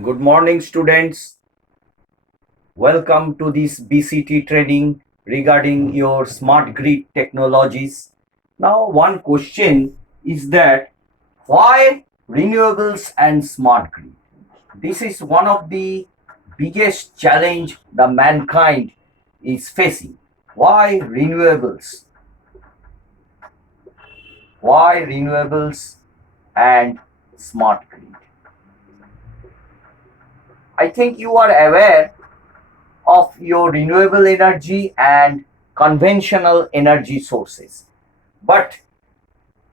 Good morning, students. Welcome to this BCT training regarding your smart grid technologies. Now, one question is that why renewables and smart grid? This is one of the biggest challenge the mankind is facing. Why renewables? Why renewables and smart grid? I think you are aware of your renewable energy and conventional energy sources. But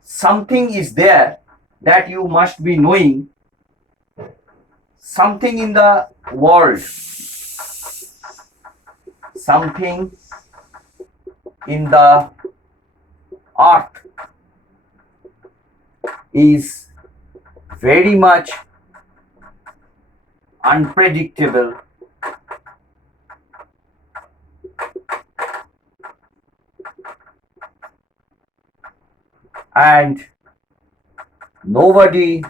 something is there that you must be knowing, something in the world, something in the earth is very much unpredictable and nobody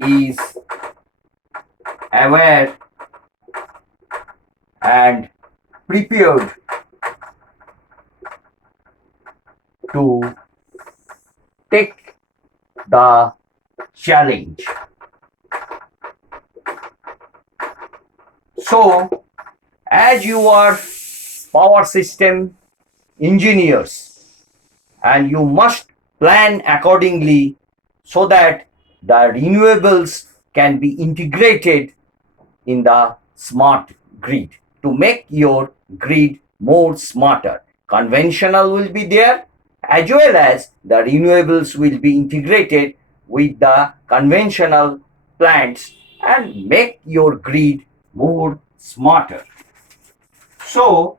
is aware and prepared to take the challenge. So, as you are power system engineers, and you must plan accordingly so that the renewables can be integrated in the smart grid to make your grid more smarter. Conventional will be there as well as the renewables will be integrated with the conventional plants and make your grid more smarter. So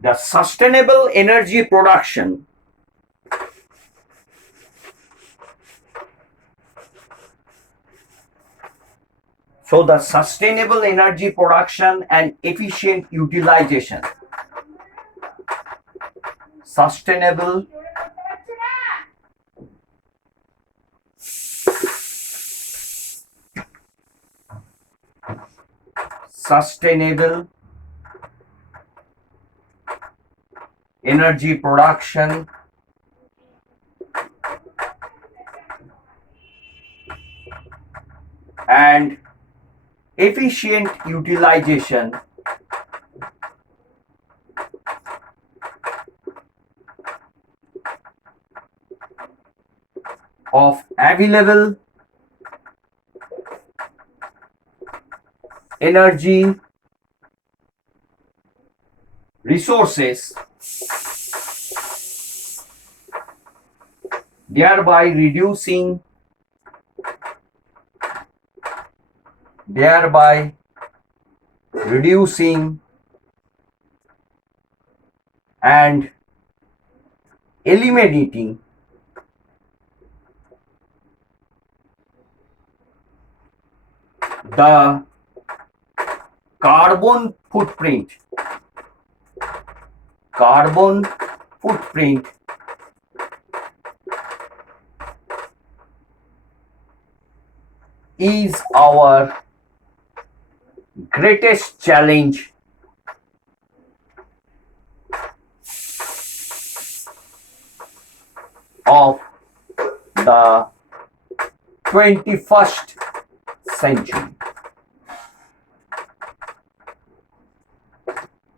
the sustainable energy production the sustainable energy production and efficient utilization. Sustainable sustainable energy production and efficient utilization of available energy resources, thereby reducing and eliminating the carbon footprint carbon footprint is our greatest challenge of the 21st century.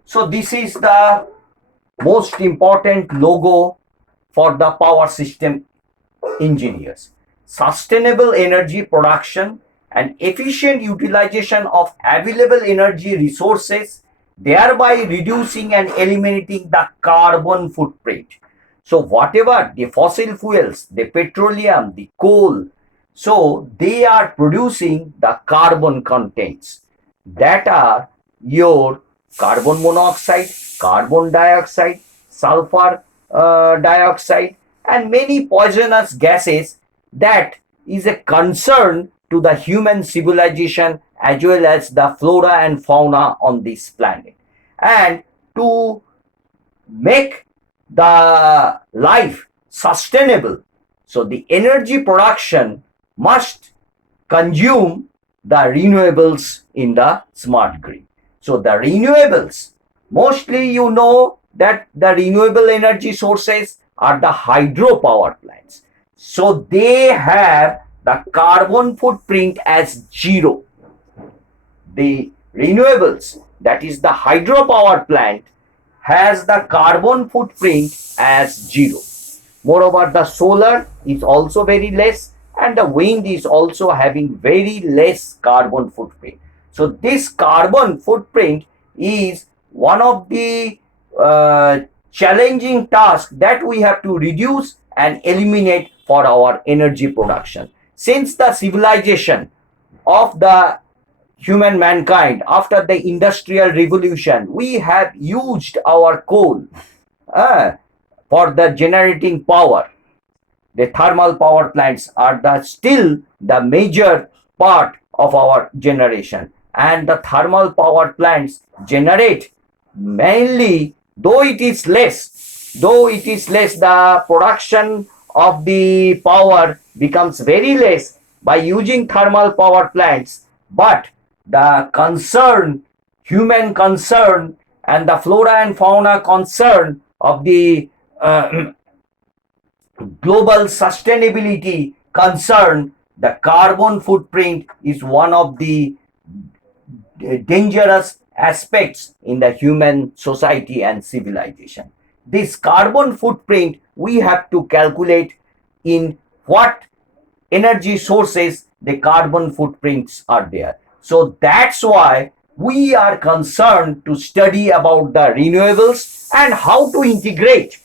So this is the most important logo for the power system engineers. Sustainable energy production and efficient utilization of available energy resources, thereby reducing and eliminating the carbon footprint. So whatever the fossil fuels, the petroleum, the coal, so they are producing the carbon contents that are your carbon monoxide, carbon dioxide, sulfur dioxide, and many poisonous gases that is a concern to the human civilization as well as the flora and fauna on this planet. And to make the life sustainable, so the energy production must consume the renewables in the smart grid. So the renewables, mostly you know that the renewable energy sources are the hydropower plants. So they have the carbon footprint as zero. The renewables, that is the hydropower plant, has the carbon footprint as zero. Moreover, the solar is also very less, and the wind is also having very less carbon footprint. So this carbon footprint is one of the challenging tasks that we have to reduce and eliminate for our energy production. Since the civilization of the human mankind after the industrial revolution, we have used our coal uh, for the generating power. The thermal power plants are still the major part of our generation, and the thermal power plants generate mainly, though it is less, the production of the power becomes very less by using thermal power plants, but the concern, human concern, and the flora and fauna concern of the uh, global sustainability concern, the carbon footprint is one of the dangerous aspects in the human society and civilization. This carbon footprint we have to calculate in what energy sources the carbon footprints are there. So that's why we are concerned to study about the renewables and how to integrate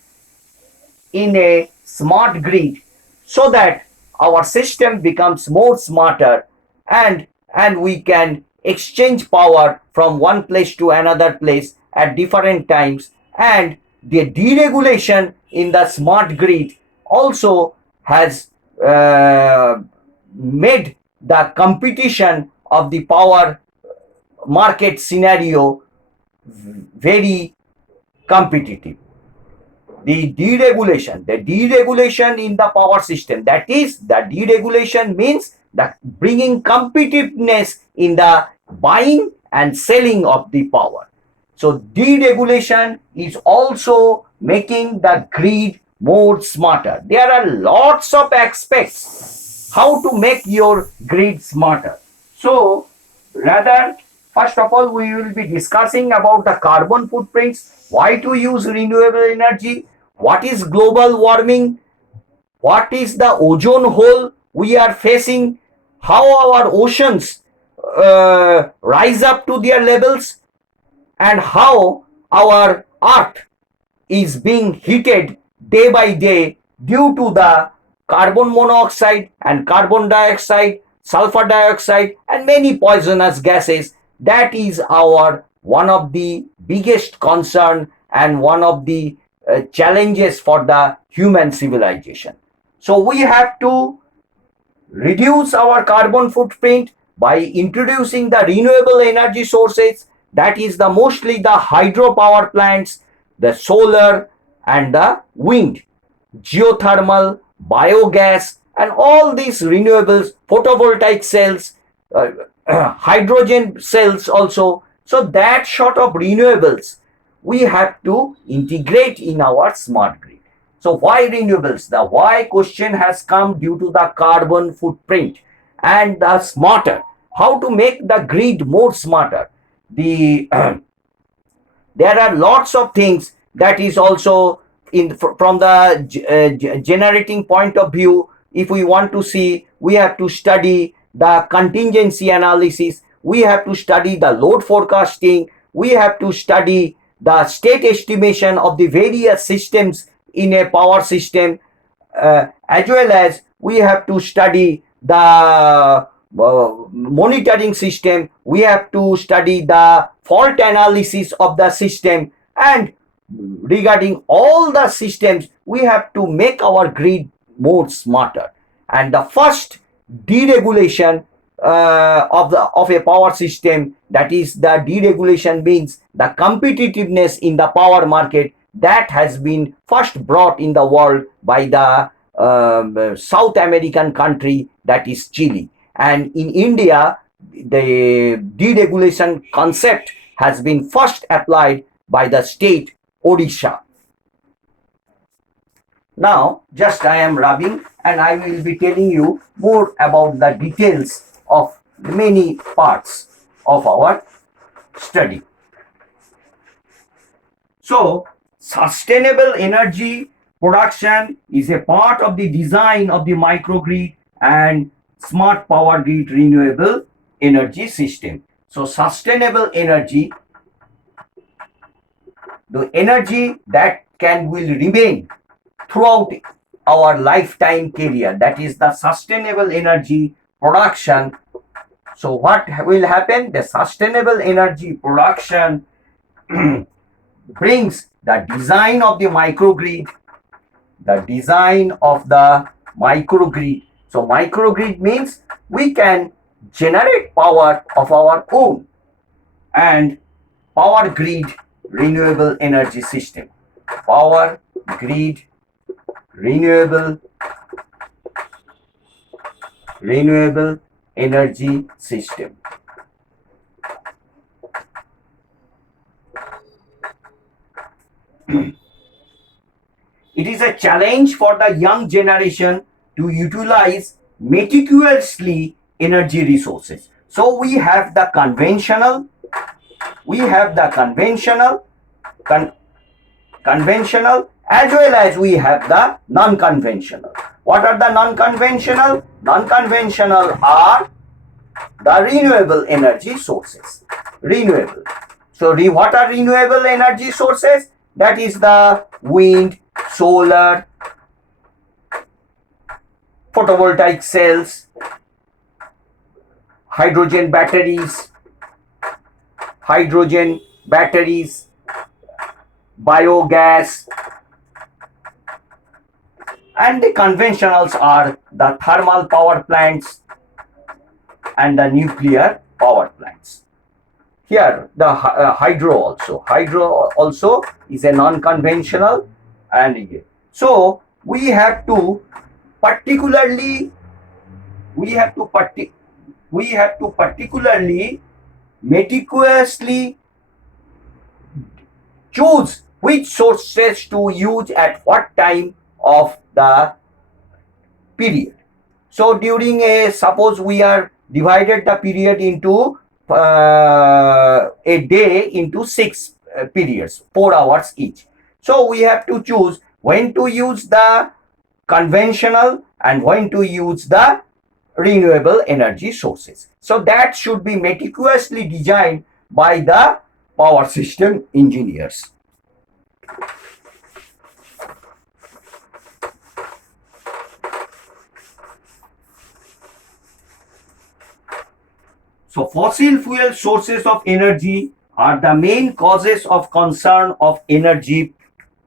in a smart grid so that our system becomes more smarter, and we can exchange power from one place to another place at different times. And the deregulation in the smart grid also has made the competition of the power market scenario very competitive. The deregulation in the power system, that is, the deregulation means that bringing competitiveness in the buying and selling of the power. So deregulation is also making the grid more smarter. There are lots of aspects how to make your grid smarter. So rather, first of all, we will be discussing about the carbon footprints, why to use renewable energy, what is global warming, what is the ozone hole we are facing, how our oceans rise up to their levels, and how our earth is being heated day by day due to the carbon monoxide and carbon dioxide, sulfur dioxide, and many poisonous gases. That is our one of the biggest concern and one of the challenges for the human civilization. So we have to reduce our carbon footprint by introducing the renewable energy sources, that is the mostly the hydropower plants, the solar and the wind, geothermal, biogas, and all these renewables, photovoltaic cells, hydrogen cells also. So that sort of renewables we have to integrate in our smart grid. So why renewables? The why question has come due to the carbon footprint and the smarter. How to make the grid more smarter? The there are lots of things that is also in from the generating point of view. If we want to see, we have to study the contingency analysis, we have to study the load forecasting, we have to study the state estimation of the various systems in a power system, as well as we have to study the monitoring system, we have to study the fault analysis of the system, and regarding all the systems we have to make our grid more smarter. And the first deregulation of a power system, that is the deregulation means the competitiveness in the power market, that has been first brought in the world by the South American country, that is Chile. And in India, the deregulation concept has been first applied by the state Odisha. Now, just I am rubbing and I will be telling you more about the details of many parts of our study. So, sustainable energy production is a part of the design of the microgrid and smart power grid renewable energy system. So, sustainable energy, the energy that will remain throughout our lifetime career, that is the sustainable energy production. So what will happen? The sustainable energy production brings the design of the microgrid, So microgrid means we can generate power of our own, and power grid renewable energy system. Power grid renewable energy system. It is a challenge for the young generation to utilize meticulously energy resources. So we have the conventional as well as we have the non-conventional. What are the non-conventional? Non-conventional are the renewable energy sources. Renewable. So what are renewable energy sources? That is the wind, solar, photovoltaic cells, hydrogen batteries, biogas, and the conventionals are the thermal power plants and the nuclear power plants. Here the hydro also is a non-conventional, and so we have to particularly meticulously choose which sources to use at what time of the period. So during suppose we are divided the period into a day into 6 periods, 4 hours each. So we have to choose when to use the conventional and when to use the renewable energy sources. So that should be meticulously designed by the power system engineers. So fossil fuel sources of energy are the main causes of concern of energy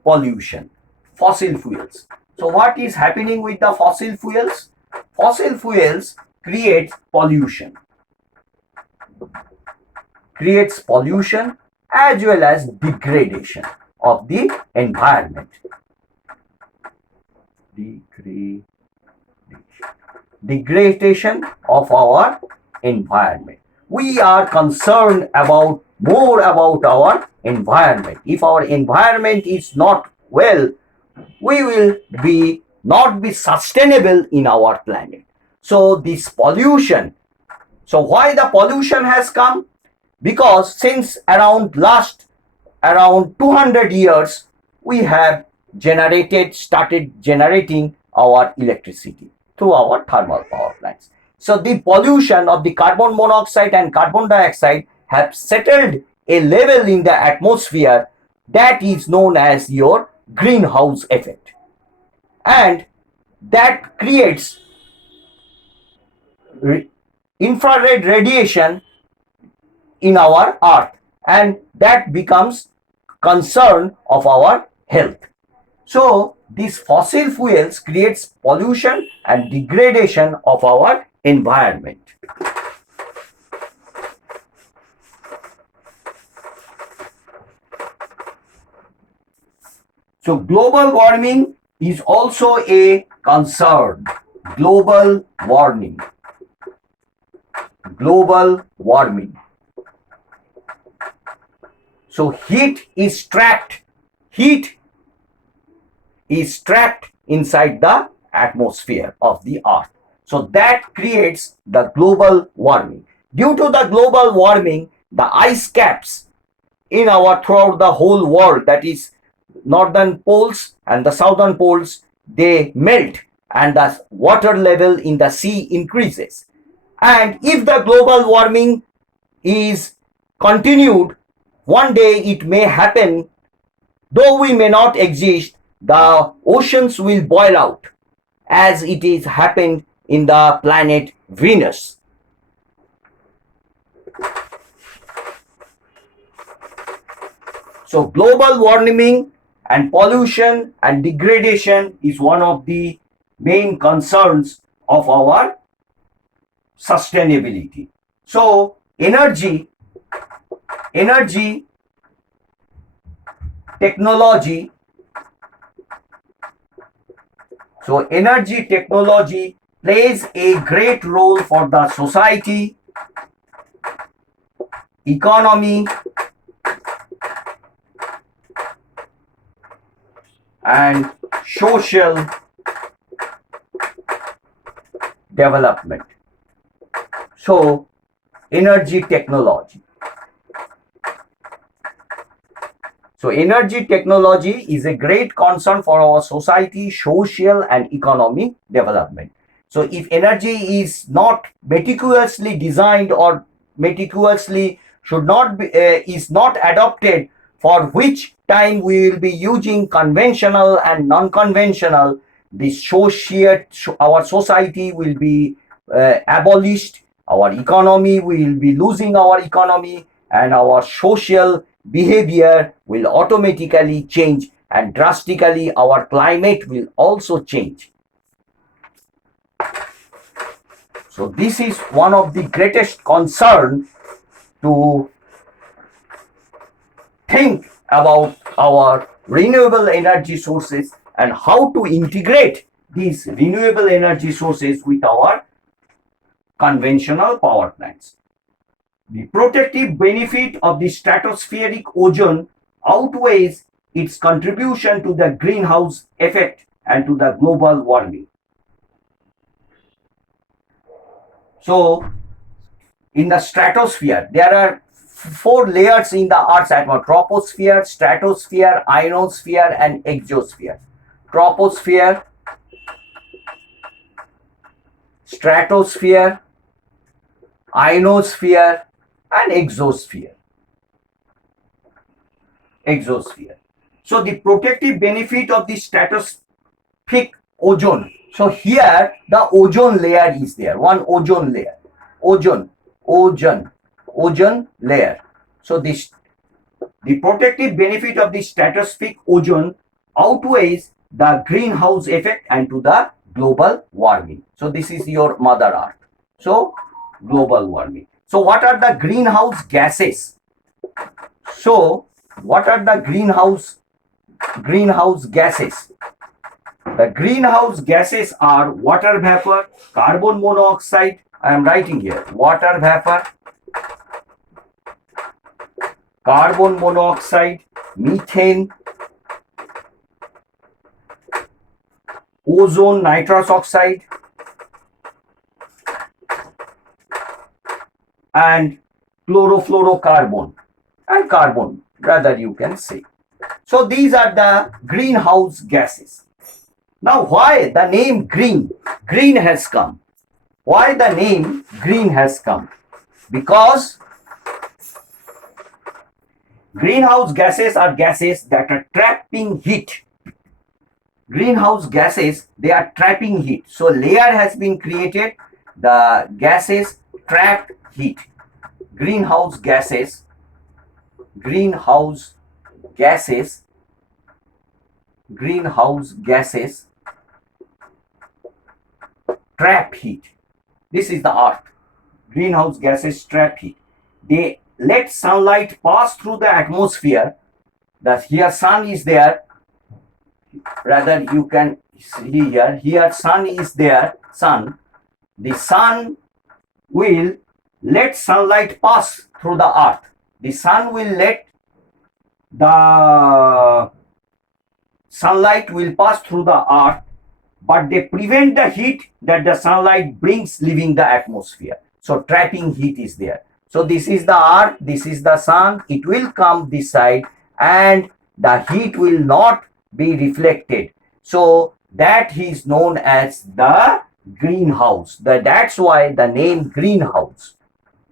pollution. Fossil fuels. So what is happening with the fossil fuels? Fossil fuels creates pollution as well as degradation of the environment. Degradation of our environment. We are concerned more about our environment. If our environment is not well, we will not be sustainable in our planet. So this pollution. So why the pollution has come? Because since around 200 years, we have started generating our electricity through our thermal power plants. So the pollution of the carbon monoxide and carbon dioxide have settled a level in the atmosphere that is known as your greenhouse effect. And that creates infrared radiation in our earth, and that becomes concern of our health. So these fossil fuels creates pollution and degradation of our environment. So global warming is also a concern. Global warming. Global warming. So heat is trapped. Heat is trapped inside the atmosphere of the earth. So that creates the global warming. Due to the global warming, the ice caps in our throughout the whole world, that is northern poles and the southern poles, they melt and the water level in the sea increases. And if the global warming is continued, one day it may happen, though we may not exist, the oceans will boil out as it is happened in the planet Venus. So global warming and pollution and degradation is one of the main concerns of our sustainability. So energy technology. So energy technology plays a great role for the society, economy, and social development. So energy technology. So energy technology is a great concern for our society, social and economic development. So if energy is not meticulously designed or meticulously should not be, is not adopted, for which time we will be using conventional and non-conventional, our society will be abolished, our economy will be losing our economy, and our social behavior will automatically change, and drastically our climate will also change. So this is one of the greatest concern to think about our renewable energy sources and how to integrate these renewable energy sources with our conventional power plants. The protective benefit of the stratospheric ozone outweighs its contribution to the greenhouse effect and to the global warming. So, in the stratosphere, there are four layers in the Earth's atmosphere: troposphere, stratosphere, ionosphere, and exosphere. Troposphere, stratosphere, ionosphere, and exosphere. So the protective benefit of the stratospheric ozone. So here the ozone layer is there. One ozone layer. Ozone layer. So the protective benefit of the stratospheric ozone outweighs the greenhouse effect and to the global warming. So this is your mother earth. So global warming. So what are the greenhouse gases? So what are the greenhouse gases? The greenhouse gases are water vapor, carbon monoxide. I am writing here water vapor, carbon monoxide, methane, ozone, nitrous oxide, and chlorofluorocarbon and carbon, rather you can say. So these are the greenhouse gases. Now why the name green? Green has come. Why the name green has come? Because greenhouse gases are gases that are trapping heat. Greenhouse gases, they are trapping heat. So layer has been created. The gases trap heat. Greenhouse gases trap heat. This is the earth. Greenhouse gases trap heat. They let sunlight pass through the atmosphere. That here sun is there. rather you can see here sun is there, sun. The sun will let sunlight pass through the earth. The sun will let the sunlight will pass through the earth, but they prevent the heat that the sunlight brings leaving the atmosphere. So trapping heat is there. So this is the earth, this is the sun. It will come this side and the heat will not be reflected. So that is known as the greenhouse. That's why the name greenhouse.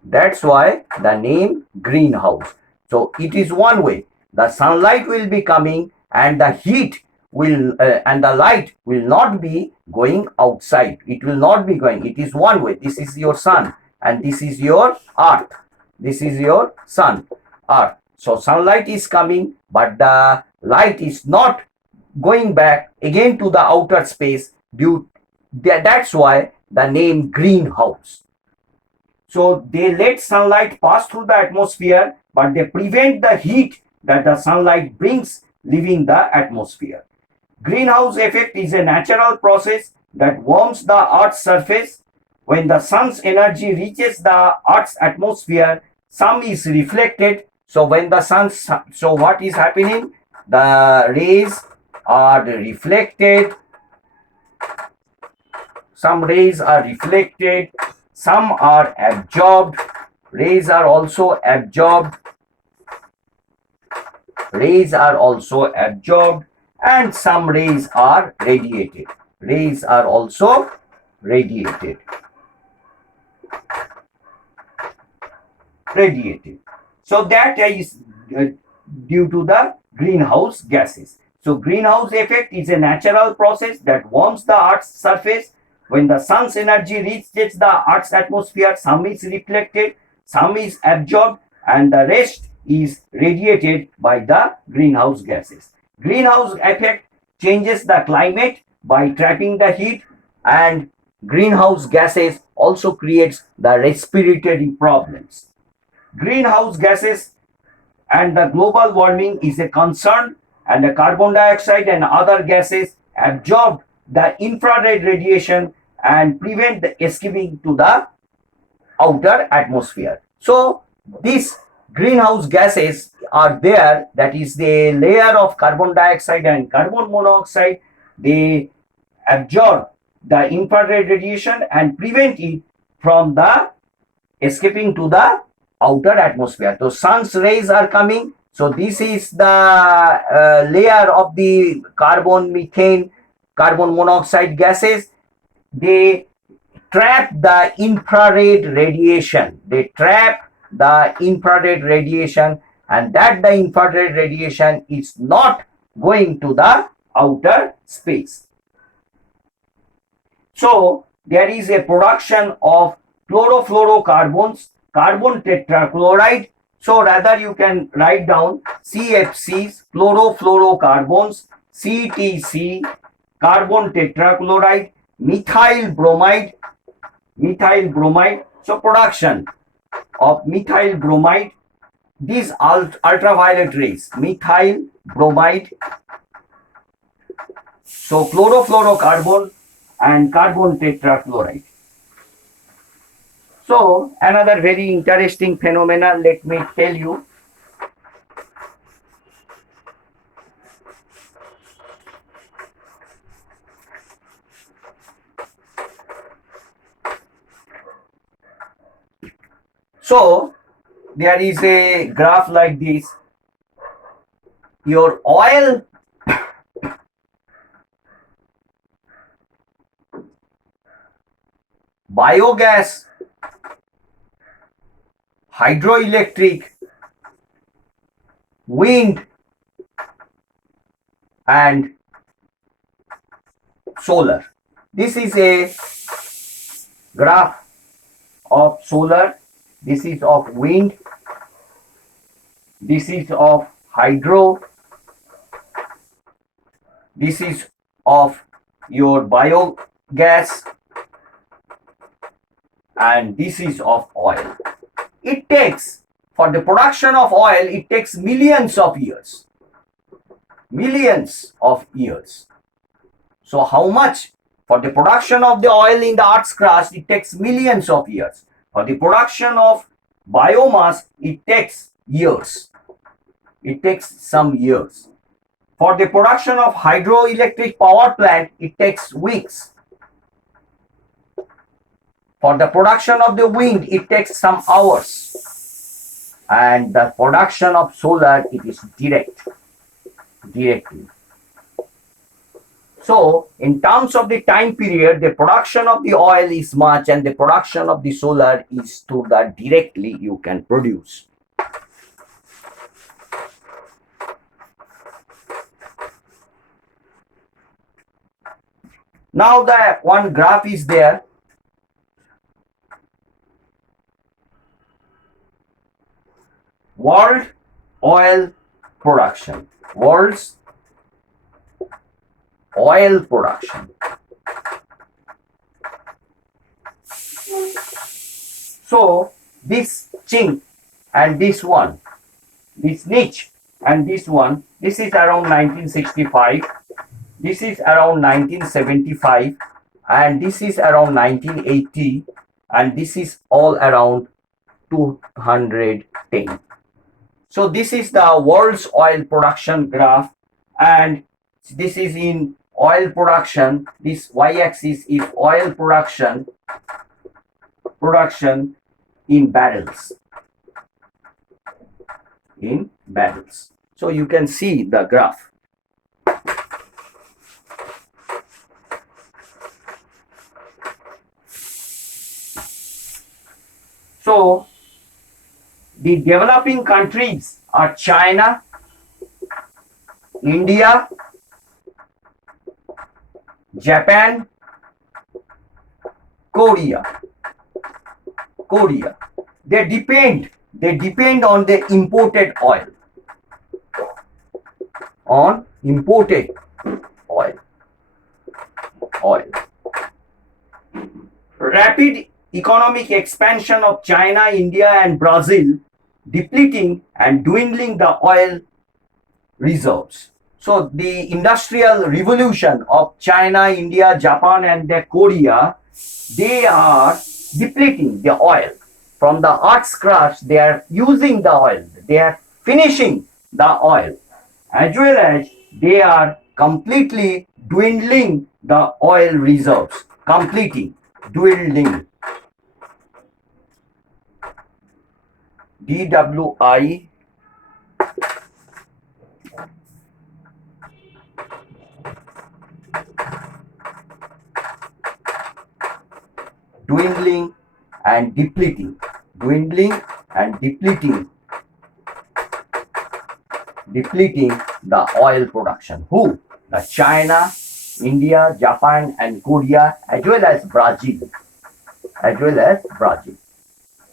That's why the name greenhouse. So it is one way. The sunlight will be coming and the heat will and the light will not be going outside. It will not be going. It is one way. This is your sun and this is your earth. This is your sun, earth. So sunlight is coming, but the light is not going back again to the outer space. That's why the name greenhouse. So they let sunlight pass through the atmosphere, but they prevent the heat that the sunlight brings leaving the atmosphere. Greenhouse effect is a natural process that warms the Earth's surface. When the sun's energy reaches the Earth's atmosphere, some is reflected. So when the so what is happening? The rays are reflected. Some rays are reflected. Some are absorbed. Rays are also absorbed. Rays are also absorbed, and some rays are radiated. Rays are also radiated. So that is due to the greenhouse gases. So greenhouse effect is a natural process that warms the Earth's surface. When the sun's energy reaches the Earth's atmosphere, some is reflected, some is absorbed, and the rest is radiated by the greenhouse gases. Greenhouse effect changes the climate by trapping the heat, and greenhouse gases also creates the respiratory problems. Greenhouse gases and the global warming is a concern, and the carbon dioxide and other gases absorb the infrared radiation and prevent the escaping to the outer atmosphere. So these greenhouse gases are there, that is the layer of carbon dioxide and carbon monoxide. They absorb the infrared radiation and prevent it from the escaping to the outer atmosphere. So sun's rays are coming. So this is the layer of the carbon, methane, carbon monoxide gases. They trap the infrared radiation. They trap the infrared radiation, and that the infrared radiation is not going to the outer space. So there is a production of chlorofluorocarbons, carbon tetrachloride. So rather you can write down CFCs, chlorofluorocarbons, CTC, carbon tetrachloride, methyl bromide. So production of methyl bromide, these ultraviolet rays, methyl bromide. So chlorofluorocarbon and carbon tetrachloride. So another very interesting phenomena, let me tell you. So there is a graph like this. Your oil biogas, hydroelectric, wind, and solar. This is a graph of solar. This is of wind. This is of hydro. This is of your biogas. And this is of oil. It takes, for the production of oil, it takes millions of years. millions of years. So how much? For the production of the oil in the Earth's crust, it takes millions of years. For the production of biomass, it takes years. It takes some years. For the production of hydroelectric power plant, it takes weeks. For the production of the wind, it takes some hours. And the production of solar, it is directly. So, in terms of the time period, the production of the oil is much and the production of the solar is to the directly you can produce. Now the one graph is there. World oil production. World's oil production. So this chink and this one, this niche and this one, this is around 1965, this is around 1975, and this is around 1980, and this is all around 210. So this is the world's oil production graph, and this is in oil production. This y-axis is oil production in barrels. So you can see the graph. So the developing countries are China, India, Japan, Korea. They depend on the imported oil. Rapid economic expansion of China, India, and Brazil depleting and dwindling the oil reserves. So the industrial revolution of China, India, Japan, and Korea, they are depleting the oil from the earth's crust. They are using the oil. They are finishing the oil, as well as they are completely dwindling the oil reserves. Dwindling. DWI. Dwindling and depleting. Depleting the oil production. Who? The China, India, Japan, and Korea, as well as Brazil.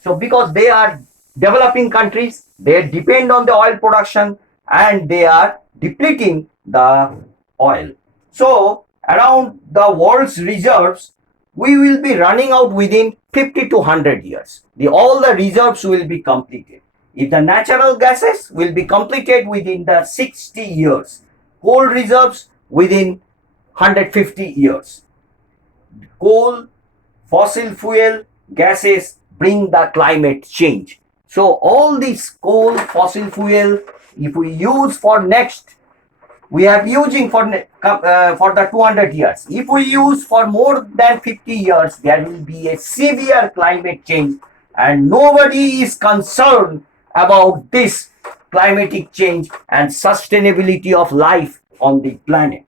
So because they are developing countries, they depend on the oil production and they are depleting the oil. So around the world's reserves, we will be running out within 50 to 100 years. All the reserves will be completed. If the natural gases will be completed within the 60 years, coal reserves within 150 years. Coal, fossil fuel, gases bring the climate change. So all this coal, fossil fuel, if we use for next, we are using for the 200 years. If we use for more than 50 years, there will be a severe climate change, and nobody is concerned about this climatic change and sustainability of life on the planet.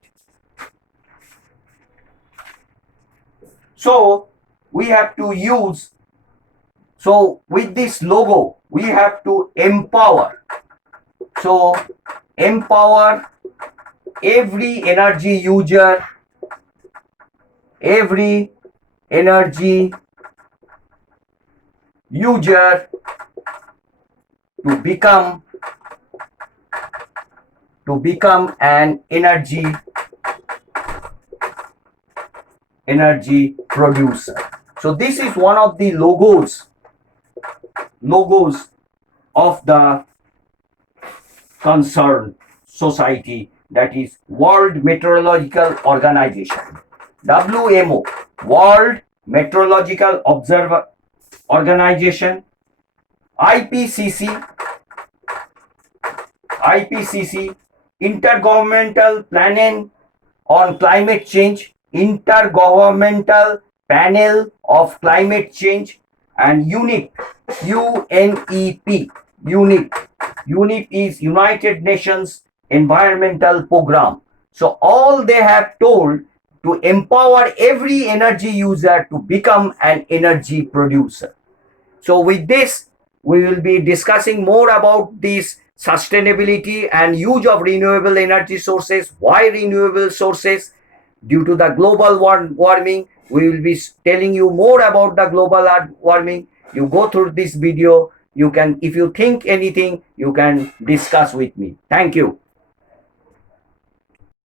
So we have to use, so with this logo, we have to empower. So empower every energy user, to become an energy producer. So this is one of the logos of the concerned society that is World Meteorological Organization, WMO, World Meteorological Observer Organization, IPCC, Intergovernmental Panel on Climate Change, Intergovernmental Panel of Climate Change, and UNEP, UNEP, UNEP. UNEP is United Nations Environmental Program. So all they have told to empower every energy user to become an energy producer. So with this, we will be discussing more about this sustainability and use of renewable energy sources. Why renewable sources? Due to the global warming, we will be telling you more about the global warming. You go through this video. You can, if you think anything, you can discuss with me. Thank you.